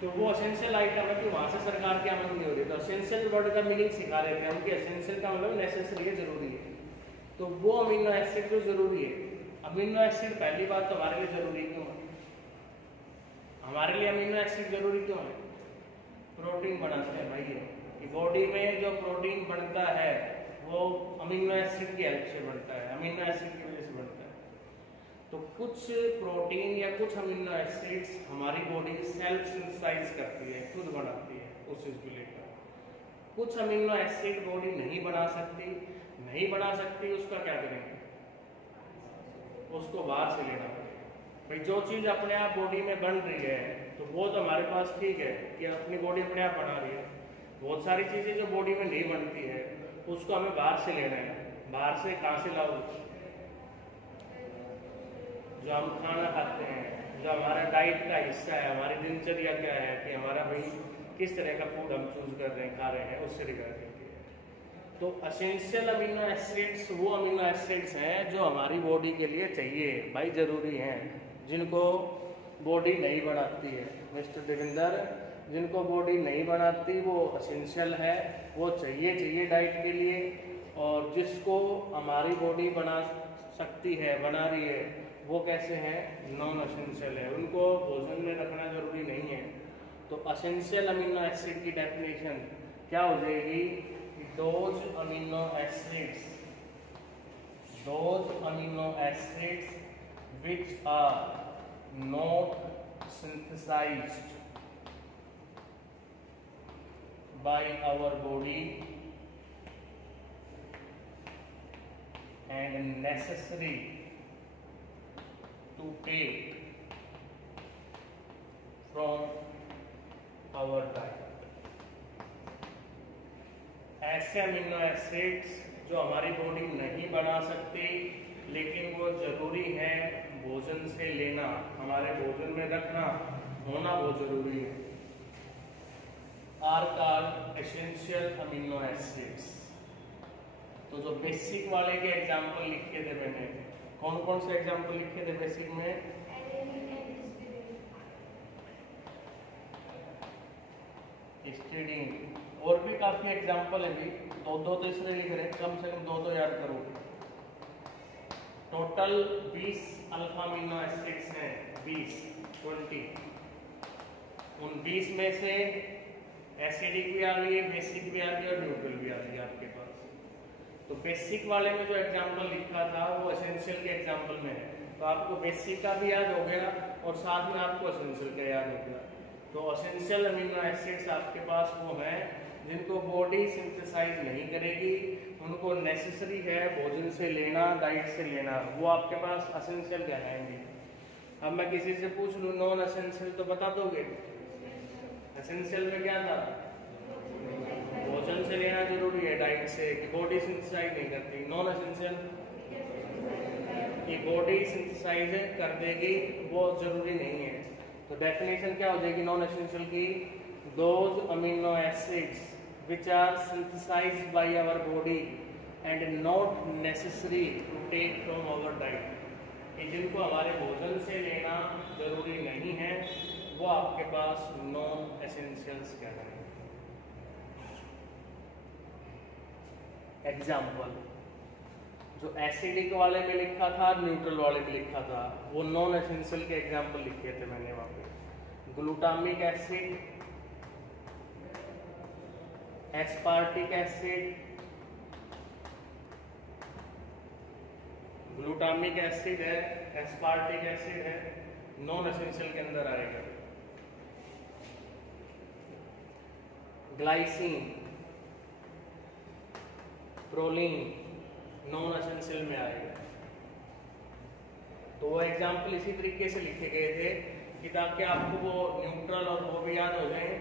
तो वो essential item है कि वहाँ से सरकार की आमदनी नहीं हो रही, तो एसेंशियल वर्ड का मीनिंग सिखा रहे थे हम कि एसेंशियल का मतलब नेसेसरी है, जरूरी है। तो वो अमीनो एसिड जो जरूरी है, अमीनो एसिड पहली बात तो हमारे लिए जरूरी क्यों है? हमारे लिए अमीनो एसिड जरूरी क्यों है? प्रोटीन बनाते हैं भाई, कि बॉडी में जो प्रोटीन बनता है वो अमीनो एसिड की हेल्प से बनता है, अमीनो एसिड की वजह से बनता है। तो कुछ प्रोटीन या कुछ अमीनो एसिड्स हमारी बॉडी सेल्फ सिंथेसाइज करती है, खुद बनाती है उस चीज को लेकर। कुछ अमीनो एसिड बॉडी नहीं बना सकती, उसका क्या करेंगे? उसको बाहर से लेना पड़ेगा। भाई जो चीज अपने आप बॉडी में बन रही है तो वो तो हमारे पास ठीक है कि अपनी बॉडी अपने आप बना रही है। बहुत सारी चीजें जो बॉडी में नहीं बनती है उसको हमें बाहर से लेना है। बाहर से कहाँ से लाओ? जो हम खाना खाते हैं, जो हमारा डाइट का हिस्सा है, हमारी दिनचर्या क्या है कि हमारा भाई किस तरह का फूड हम चूज कर रहे हैं, खा रहे हैं, उससे रिगार्डिंग। तो एसेंशियल अमीनो एसिड्स वो अमीनो एसिड्स हैं जो हमारी बॉडी के लिए चाहिए भाई, जरूरी हैं, जिनको बॉडी नहीं बनाती है। मिस्टर देविंदर, जिनको बॉडी नहीं बनाती वो एसेंशियल है, वो चाहिए डाइट के लिए। और जिसको हमारी बॉडी बना सकती है, बना रही है, वो कैसे हैं? नॉन एसेंशियल है, उनको भोजन में रखना जरूरी नहीं है। तो एसेंशियल अमीनो एसिड की डेफिनेशन क्या हो जाएगी? those amino acids which are not synthesized by our body and necessary to take from our diet। ऐसे अमीनो एसिड्स जो हमारी बॉडी नहीं बना सकती लेकिन वो जरूरी है भोजन से लेना, हमारे भोजन में रखना, होना वो जरूरी है, are called essential amino acids. तो जो बेसिक वाले के एग्जाम्पल लिखे थे मैंने, कौन कौन से एग्जाम्पल लिखे थे बेसिक में? हिस्टिडीन, और भी काफी एग्जाम्पल है भी, दो तीसरे लिख रहे, कम से कम दो याद करो। टोटल 20 अल्फा अमीनो एसिड्स हैं, 20 उन 20 में से एसिडिक भी आ रही है, बेसिक भी आ रही है और न्यूट्रल भी आ रही है आपके पास। तो बेसिक वाले में जो एग्जाम्पल लिखा था वो एसेंशियल के एग्जाम्पल में है, तो आपको बेसिक का भी याद हो गया और साथ में आपको एसेंशियल का याद हो गया। तो एसेंशियल अमीनो एसिड्स आपके पास वो हैं जिनको बॉडी सिंथेसाइज नहीं करेगी, उनको नेसेसरी है भोजन से लेना, डाइट से लेना, वो आपके पास एसेंशियल कहलाएंगे। अब मैं किसी से पूछ लूँ नॉन एसेंशियल, तो बता दोगे? एसेंशियल में क्या था? भोजन से लेना जरूरी है डाइट से, कि बॉडी सिंथेसाइज नहीं करती। नॉन एसेंशियल की बॉडी सिंथेसाइज कर देगी, वो जरूरी नहीं है। तो डेफिनेशन क्या हो जाएगी नॉन एसेंशियल की? Those amino acids which are synthesized by our body and not necessary to take from our diet, कि जिनको हमारे भोजन से लेना जरूरी नहीं है वो आपके पास नॉन एसेंशियल्स कहलाएंगे। एग्जाम्पल जो एसिडिक वाले में लिखा था, न्यूट्रल वाले में लिखा था, वो नॉन एसेंशियल के एग्जाम्पल लिखे थे मैंने वहां पे। Glutamic acid, aspartic acid, glutamic acid है, एस्पार्टिक एसिड है, नॉन एसेंशियल के अंदर आएगा। ग्लाइसिन, प्रोलीन नॉन एसेंशियल में आएगा। तो वो एग्जाम्पल इसी तरीके से लिखे गए थे कि ताकि आपको वो न्यूट्रल और वो भी याद हो जाए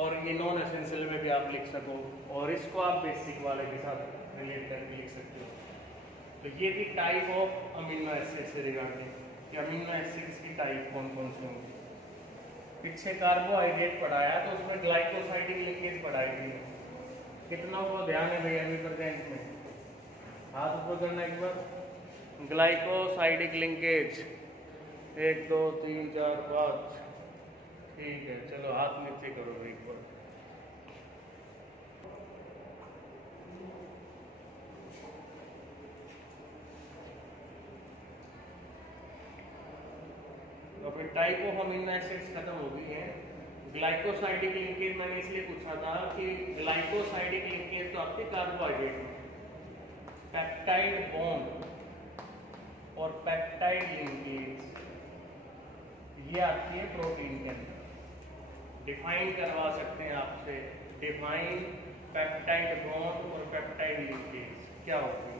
और ये नॉन एसेंशियल में भी आप लिख सको, और इसको आप बेसिक वाले के साथ रिलेट करके लिख सकते हो। तो ये थी टाइप ऑफ अमीनो एसिड से रिगार्डिंग कि अमीनो एसिड्स की टाइप कौन कौन से होंगे। पीछे कार्बोहाइड्रेट पढ़ाया तो उसमें ग्लाइकोसाइडिक लिंकेज पढ़ाई थी, कितना वो ध्यान है भैया अभी प्रेजेंट में? हाथ ऊपर करना एक बार। ग्लाइकोसाइडिक लिंकेज 1 2 3 4 5 ठीक है, चलो हाथ नीचे करो एक बार। तो फिर टाइप ऑफ अमीनो एसिड्स खत्म हो गई है। ग्लाइकोसाइडिक लिंकेज मैंने इसलिए पूछा था कि ग्लाइकोसाइडिक लिंकेज तो आपके कार्बोहाइड्रेट में, पेप्टाइड बॉन्ड और पेप्टाइड लिंकेज ये आपकी है प्रोटीन के अंदर। डिफाइन करवा सकते हैं आपसे, डिफाइन पेप्टाइड बॉन्ड और पेप्टाइड लिंकेज क्या होती है।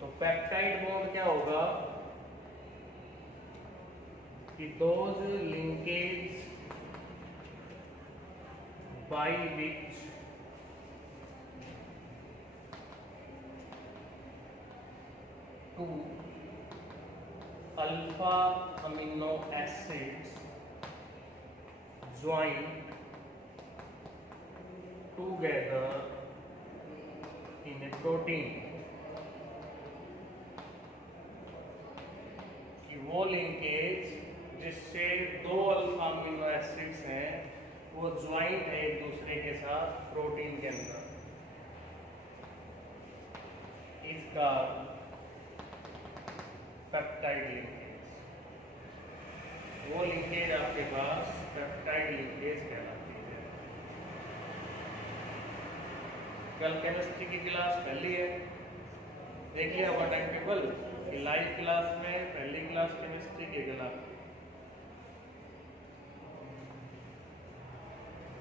तो पेप्टाइड बॉन्ड क्या होगा कि those linkage by which two alpha amino acids join together in a protein, कि वो लिंकेज जिससे दो अल्फा अमीनो एसिड्स हैं वो ज्वाइन है एक दूसरे के साथ प्रोटीन के अंदर, इसका पेप्टाइड लिंकेज। वो लिंकेज आपके पास पेप्टाइड लिंकेज कहलाती है। कल केमिस्ट्री की क्लास पहली है, देख लिया हुआ टाइम टेबल कि लाइव क्लास में पहली क्लास केमिस्ट्री की क्लास।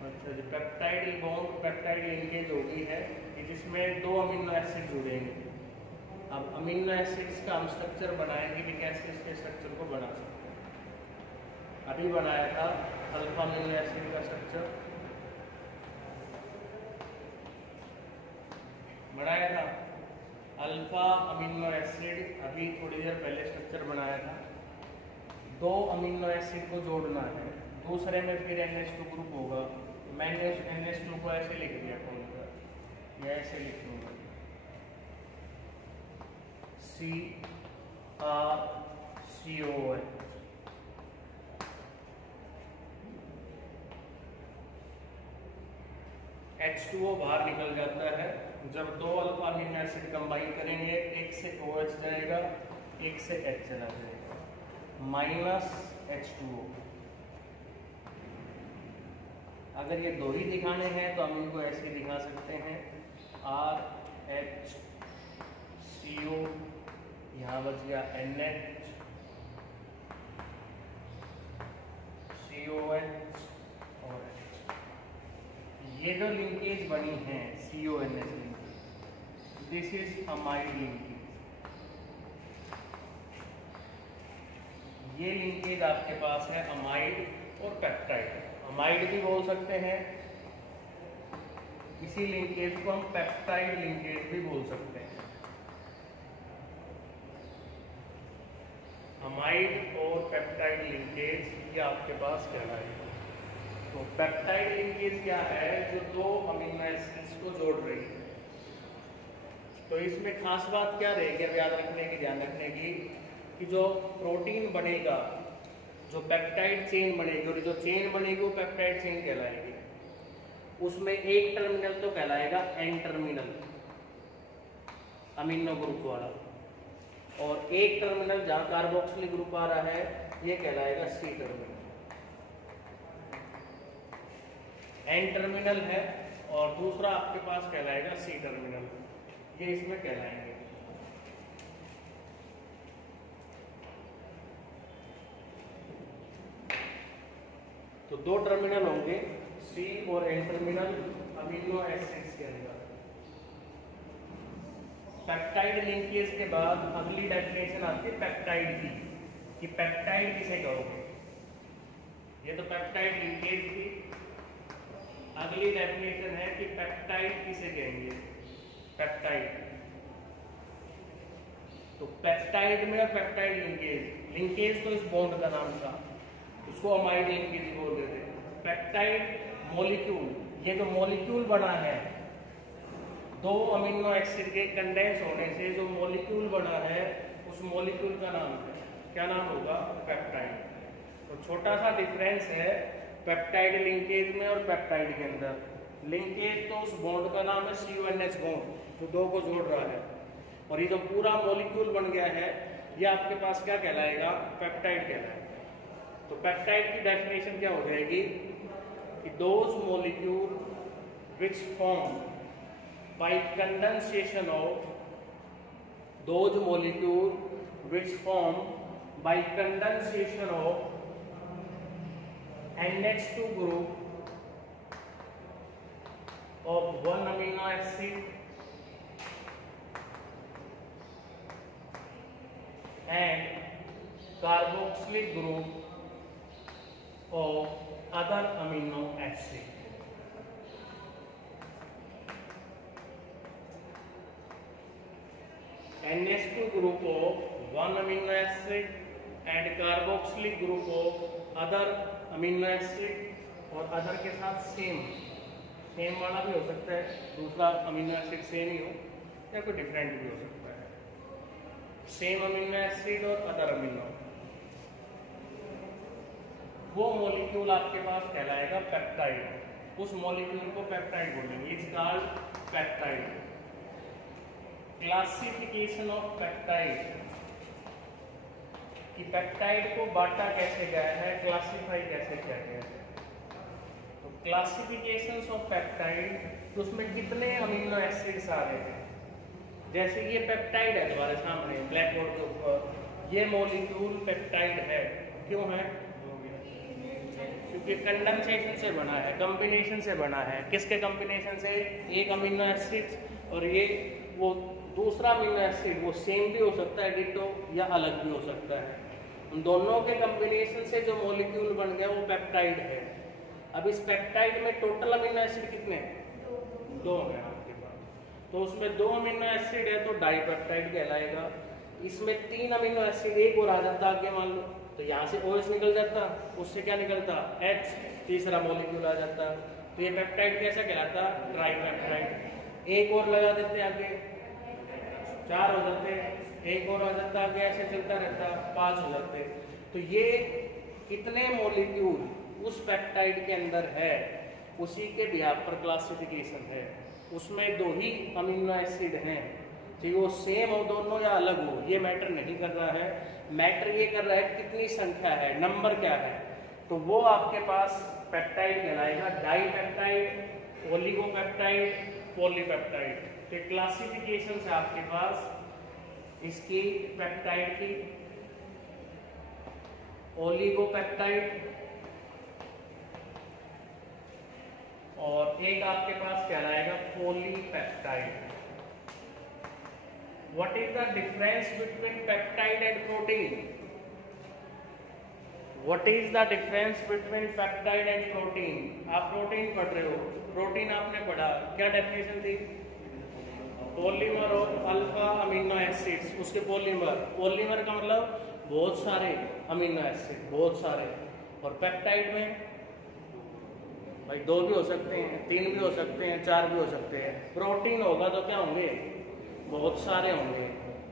अच्छा जी, पेप्टाइड बॉन्ड पेप्टाइड लिंकेज हो गई है कि जिसमें दो अमीनो एसिड जुड़ेंगे। अब अमीनो एसिड्स का हम स्ट्रक्चर बनाएंगे कि कैसे इसके स्ट्रक्चर को बना सकते हैं। अभी बनाया था अल्फा अमीनो एसिड का स्ट्रक्चर बनाया था, अल्फा अमीनो एसिड अभी थोड़ी देर पहले स्ट्रक्चर बनाया था। दो अमीनो एसिड को जोड़ना है, दूसरे में फिर NH2 ग्रुप होगा। मैंने उस NH2 को ऐसे लिख दिया, कौन सा ये ऐसे लिख दूंगा CrCOH। H2O बाहर निकल जाता है जब दो अल्फा अमीनो एसिड कंबाइन करेंगे, एक से OH जाएगा एक से H चला जाएगा, -H2O। अगर ये दो ही दिखाने हैं तो हम इनको ऐसे दिखा सकते हैं RHCO, यहाँ बच गया NH, COH और H। ये जो लिंकेज बनी है CONH linkage, this is amide linkage. ये लिंकेज आपके पास है अमाइड और पेप्टाइड। अमाइड भी बोल सकते हैं, इसी लिंकेज को हम पेप्टाइड लिंकेज भी बोल सकते हैं। अमाइड और पेप्टाइड लिंकेज ये आपके पास कहलाएगा। तो पेप्टाइड लिंकेज क्या है, जो दो अमीनो एसिड्स को जोड़ रही है। तो इसमें खास बात क्या रहेगी, अब याद रखने की, ध्यान रखने की, कि जो प्रोटीन बनेगा, जो पेप्टाइड चेन बनेगी, और जो चेन बनेगी वो पेप्टाइड चेन कहलाएगी। उसमें एक टर्मिनल तो कहलाएगा एन टर्मिनल अमीनो ग्रुप वाला, और एक टर्मिनल जहां कार्बोक्सिलिक ग्रुप आ रहा है ये कहलाएगा सी टर्मिनल। एन टर्मिनल है और दूसरा आपके पास कहलाएगा सी टर्मिनल, ये इसमें कहलाएंगे। तो दो टर्मिनल होंगे सी और एन टर्मिनल अमीनो एसिड्स के अंदर। पेप्टाइड लिंकेज के बाद अगली डेफिनेशन आती है पेप्टाइड की, कि पेप्टाइड किसे कहोगे। ये तो पेप्टाइड लिंकेज थी, अगली डेफिनेशन है कि पेप्टाइड किसे कहेंगे, पेप्टाइड। तो पेप्टाइड में पेप्टाइड लिंकेज, लिंकेज तो इस बॉन्ड का नाम था, उसको अमाइड लिंकेज बोल देते हैं। पेप्टाइड मॉलिक्यूल, ये जो मॉलिक्यूल बना है दो अमीनो एसिड के कंडेंस होने से जो मॉलिक्यूल बना है, उस मॉलिक्यूल का नाम है, क्या नाम होगा, पेप्टाइड। तो छोटा सा डिफरेंस है पेप्टाइड लिंकेज में और पेप्टाइड के अंदर लिंकेज तो उस बॉन्ड का नाम है CONH बॉन्ड, जो दो को जोड़ रहा है। और ये जो पूरा मॉलिक्यूल बन गया है ये आपके पास क्या कहलाएगा, पेप्टाइड कहलाएगा। तो पेप्टाइड की डेफिनेशन क्या हो जाएगी कि those molecule which form by condensation of, those molecule which form by condensation of NH2 group of one amino acid and carboxylic group of other amino acid. NH2 group of one amino acid and carboxylic group of other amino acid, और other के साथ same वाला भी हो सकता है, दूसरा amino acid same ही हो या कोई डिफरेंट भी हो सकता है। सेम अमीनो एसिड और अदर अमीनो, वो मॉलिक्यूल आपके पास कहलाएगा पेप्टाइड। उस मॉलिक्यूल को पेप्टाइड बोलेंगे, it's called peptide. Classification of peptide, कि पेप्टाइड को बांटा कैसे गया है, क्लासिफाई कैसे किया गया है। तो क्लासिफिकेशंस ऑफ पेप्टाइड, तो उसमें कितने अमीनो एसिड्स आ रहे हैं। जैसे ये पेप्टाइड है तुम्हारे सामने ब्लैक बोर्ड के ऊपर, ये मॉलिक्यूल पेप्टाइड है। क्यों है? क्योंकि कंडेंसेशन से बना है, कॉम्बिनेशन से बना है। किसके कॉम्बिनेशन से? एक अमीनो एसिड और ये वो दूसरा अमीनो एसिड, वो सेम भी हो सकता है डिटो, या अलग भी हो सकता है। उन दोनों के कॉम्बिनेशन से जो मॉलिक्यूल बन गया वो पेप्टाइड है। अब इस पेप्टाइड में टोटल अमीनो एसिड कितने हैं? 2 हैं आपके पास। तो उसमें 2 अमीनो एसिड है तो डाइपेप्टाइड कहलाएगा। इसमें 3 अमीनो एसिड, एक और आ जाता आगे मान लो, तो यहाँ से OH निकल जाता, उससे क्या निकलता H, तीसरा मॉलिक्यूल आ जाता, तो ये पेप्टाइड कैसा कहलाता? ट्राइपेप्टाइड। एक और लगा देते आगे, 4 हो जाते, एक और आ जाता आगे, ऐसे चलता रहता, 5 हो जाते। तो ये कितने मॉलिक्यूल उस पेप्टाइड के अंदर है उसी के बिहाफ पर क्लासिफिकेशन है। उसमें 2 ही अमीनो एसिड हैं, चाहे वो सेम हो दोनों या अलग हो, ये मैटर नहीं कर रहा है। मैटर ये कर रहा है कितनी संख्या है, नंबर क्या है। तो वो आपके पास पेप्टाइड कहलाएगा। Dipeptide, oligopeptide, polypeptide. तो क्लासिफिकेशन है आपके पास इसकी पेप्टाइड की, ओलिगोपेप्टाइड, और एक आपके पास कहलाएगा polypeptide. What is the difference between peptide and protein? What is the difference between peptide and protein? आप प्रोटीन पढ़ रहे हो, प्रोटीन आपने पढ़ा, क्या डेफिनेशन थी? Polymer of alpha amino acids, उसके पॉलीमर। पॉलीमर का मतलब बहुत सारे अमीनो एसिड, बहुत सारे। और पेप्टाइड में भाई 2 भी हो सकते हैं, 3 भी हो सकते हैं, 4 भी हो सकते हैं। प्रोटीन होगा तो क्या होंगे? बहुत सारे होंगे।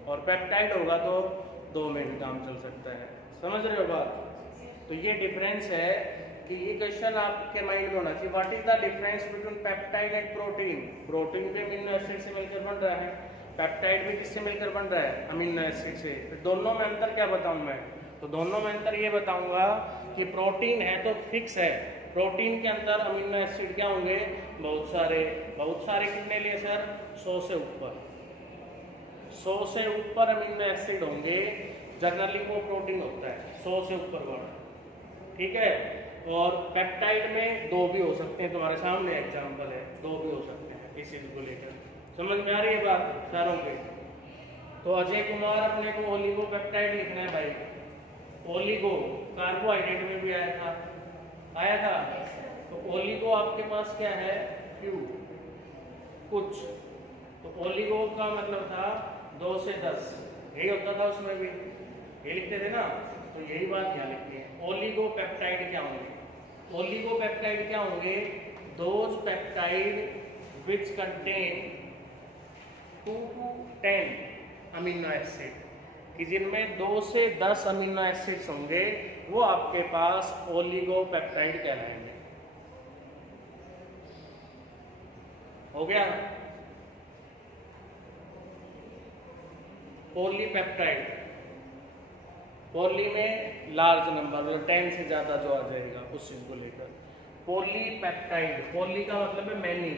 और पेप्टाइड होगा तो 2 में भी काम चल सकता है। समझ रहे हो बात? तो ये डिफरेंस है कि ये क्वेश्चन आपके माइंड में होना चाहिए। What is the difference between peptide and protein? Protein भी अमीनो एसिड से मिलकर बन रहा है, पेप्टाइड भी किससे मिलकर बन रहा है? अमीनो एसिड से। तो दोनों में अंतर क्या बताऊं मैं? तो दोनों में अंतर ये बताऊंगा कि प्रोटीन है तो फिक्स है, प्रोटीन के अंदर अमीनो एसिड क्या होंगे? बहुत सारे। बहुत सारे कितने लिए सर? 100 से ऊपर। 100 से ऊपर अमीनो एसिड होंगे, जनरली वो प्रोटीन होता है 100 से ऊपर वाला, ठीक है। और पेप्टाइड में 2 भी हो सकते हैं, तुम्हारे सामने एग्जांपल है, 2 भी हो सकते हैं इस चीज को लेकर। समझ में आ रही है बात सारों के? तो अजय कुमार अपने को ओलिगोपेप्टाइड लिखना है भाई। ओलिगो कार्बोहाइड्रेट में भी आया था। तो ओलिगो आपके पास क्या है? फ्यू, कुछ। तो ओलिगो का मतलब था 2 से 10, यही होता था उसमें भी, ये लिखते थे ना। तो यही बात यहाँ लिखते हैं। ओलिगोपेप्टाइड क्या होंगे? ओलिगोपेप्टाइड क्या होंगे? Those peptide which contain 2 to 10 amino acid. कि जिनमें 2 से 10 अमीनो एसिड्स होंगे वो आपके पास ओलिगोपेप्टाइड कहलाएंगे। हो गया। पॉलीपेप्टाइड, पॉली में लार्ज नंबर, मतलब 10 से ज्यादा जो आ जाएगा उस चीज को लेकर। पॉलीपेप्टाइड, पॉली का मतलब है मैनी,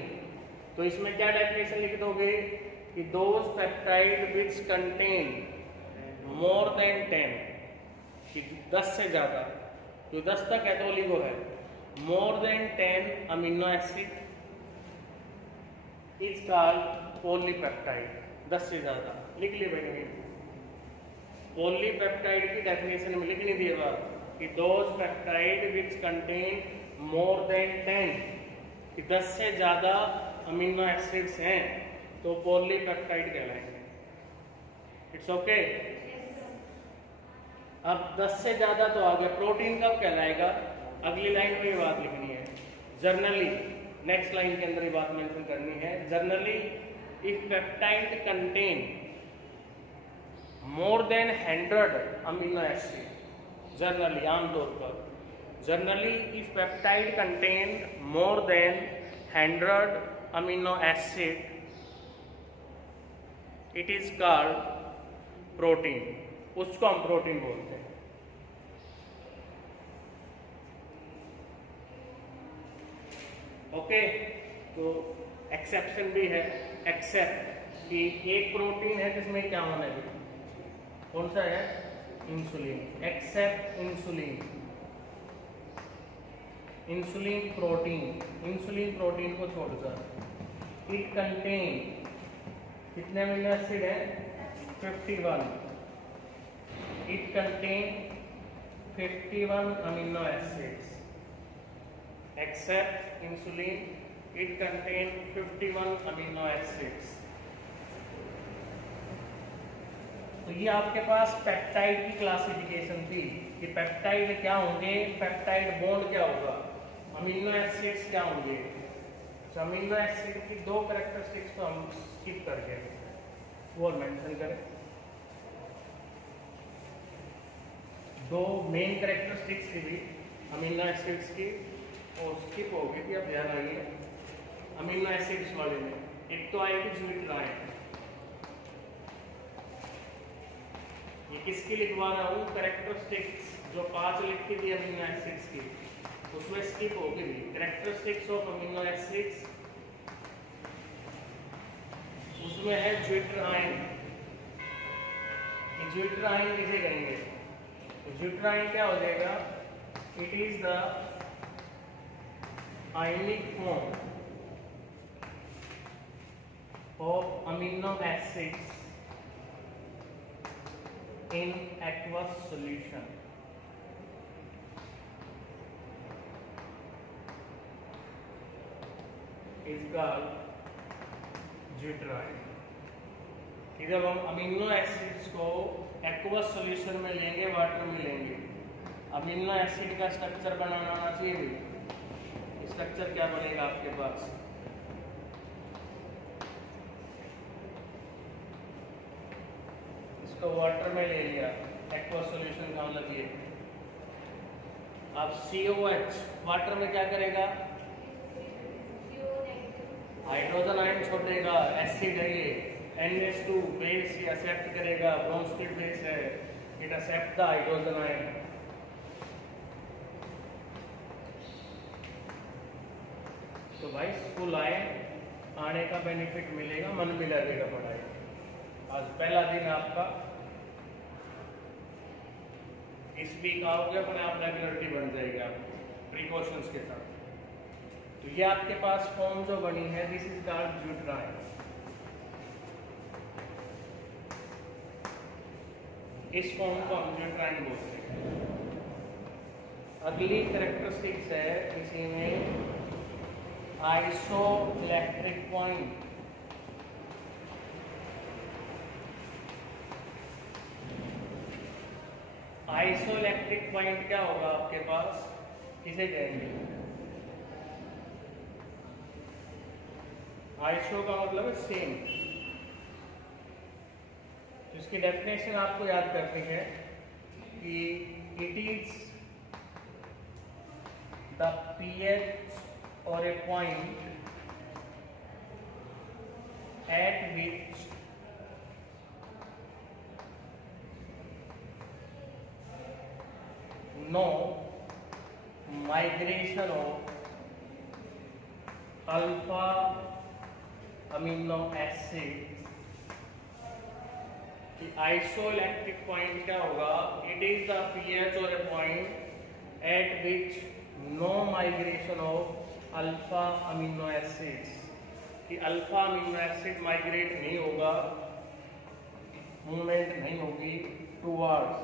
तो इसमें क्या डेफिनेशन लिख दोगे कि those peptide which contain more than 10, कि 10 से ज्यादा, जो 10 तक है तो ओलिगो है, more than 10 amino acid is called polypeptide. 10 से ज्यादा लिख लिए भाई। पॉलीपेप्टाइड की डेफिनेशन में लिख नहीं दिएगा कि those peptide which contain more than 10, कि 10 से ज्यादा अमीनो एसिड्स हैं तो पॉलीपेप्टाइड कहलाएंगे। It's okay. अब 10 से ज्यादा तो आ गया, प्रोटीन कब कहलाएगा? अगली लाइन में ये बात लिखनी है। जनरली, नेक्स्ट लाइन के अंदर ये बात मेंशन करनी है। Generally if peptide contain more than 100 amino acid, generally, आमतौर पर, generally if peptide contain more than 100 amino acid it is called protein, उसको हम प्रोटीन बोलते हैं। ओके, तो एक्सेप्शन भी है, एक्सेप्ट कि एक प्रोटीन है जिसमें क्या होना है, कौन सा है? Insulin. Except insulin, insulin protein, insulin protein को छोड़कर। इट कंटेन कितने अमीनो एसिड है? 51। It contain 51 amino acids. Except insulin it contain 51 amino acids. तो ये आपके पास पेप्टाइड की क्लासिफिकेशन थी कि पेप्टाइड क्या होंगे, पेप्टाइड बॉन्ड क्या होगा, अमीनो एसिड्स क्या होंगे। तो अमीनो एसिड की 2 कैरेक्टरिस्टिक्स तो हम स्किप करके वो मेंशन करें। 2 मेन कैरेक्टरिस्टिक्स थी भी अमीनो एसिड्स की, और स्किप हो गई थी, अब ध्यान आइए अमीनो एसिड्स वाले में। एक तो आएगी ज्विटराइन, ये किसकी लिखवा रहा हूँ? कैरेक्टरिस्टिक्स जो 5 लिखी थी अमीनो एसिड्स की, उसमें स्किप हो गई। कैरेक्टरिस्टिक्स ऑफ अमीनो एसिड्स, उसमें है ज्विटराइन। ज्विटराइन किसे कहेंगे? तो ज्विटराइन क्या हो जाएगा? It is the ionic form of amino acids in aqueous solution. Is called ज्विटराइन। कि जब हम अमीनो एसिड्स को एक्वस सॉल्यूशन में लेंगे, वाटर में लेंगे, अमीनो एसिड का स्ट्रक्चर बनाना आना चाहिए भी। स्ट्रक्चर क्या बनेगा आपके पास? इसको वाटर में ले लिया, एक्वस सॉल्यूशन का मतलब ये। अब COH वाटर में क्या करेगा? हाइड्रोजन आयन छोड़ेगा, एसिड है ये। NH2 बेस ये एक्सेप्ट करेगा, ब्रोंस्टेड बेस है, it accept the hydrogen ion. तो भाई स्कूल आए, आने का बेनिफिट मिलेगा, मन भी लगेगा पढ़ाई। आज पहला दिन आपका, इस वीक आओगे अपने आप रेगुलरिटी बन जाएगी आपकी प्रिकॉशंस के साथ। तो ये आपके पास फॉर्म जो बनी है, दिस इज कॉल्ड ज्विटराइन। इस फॉर्म को हम ज्विटराइन बोलते हैं। अगली कैरेक्टरिस्टिक्स है इसी में आइसोइलेक्ट्रिक पॉइंट। आइसोइलेक्ट्रिक पॉइंट क्या होगा आपके पास? किसे कहेंगे? आइसो का मतलब है सेम, तो उसकी डेफिनेशन आपको याद करनी है कि it is the pH or a point at which no migration of alpha amino acid कि आइसोइलेक्ट्रिक पॉइंट क्या होगा, it is the pH or a point at which no migration of alpha amino acids कि alpha amino acid migrate नहीं होगा, movement नहीं होगी towards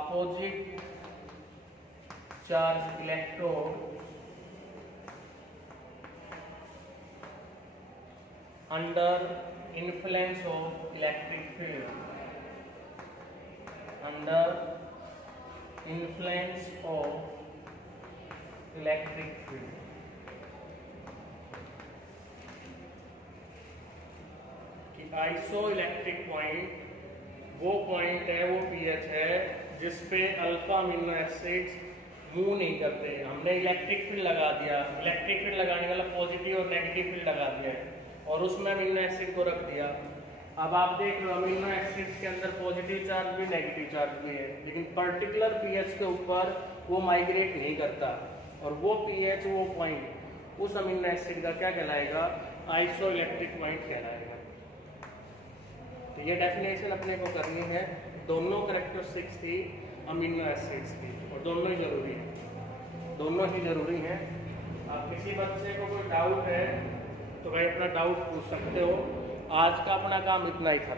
opposite charge electrode under influence of electric field, under influence of electric field. कि iso electric point वो point है, वो pH है जिसपे अल्फा अमीनो एसिड्स मूव नहीं करते। हमने इलेक्ट्रिक फील्ड लगा दिया, इलेक्ट्रिक फील्ड लगाने वाला पॉजिटिव और नेगेटिव फील्ड लगा दिया है और उसमें अमीनो एसिड को रख दिया। अब आप देख लो अमीनो एसिड्स के अंदर पॉजिटिव चार्ज भी नेगेटिव चार्ज भी है, लेकिन पर्टिकुलर पीएच के ऊपर वो माइग्रेट नहीं करता और वो पीएच वो पॉइंट उस अमीनो एसिड का क्या कहलाएगा, आइसो इलेक्ट्रिक पॉइंट कहलाएगा। तो ये डेफिनेशन अपने को करनी है। दोनों कैरेक्टरिस्टिक्स थी अमीनो एसिड्स की और दोनों ही जरूरी है, दोनों ही जरूरी हैं। आप किसी बच्चे को कोई डाउट है तो भाई अपना डाउट पूछ सकते हो। आज का अपना काम इतना ही था।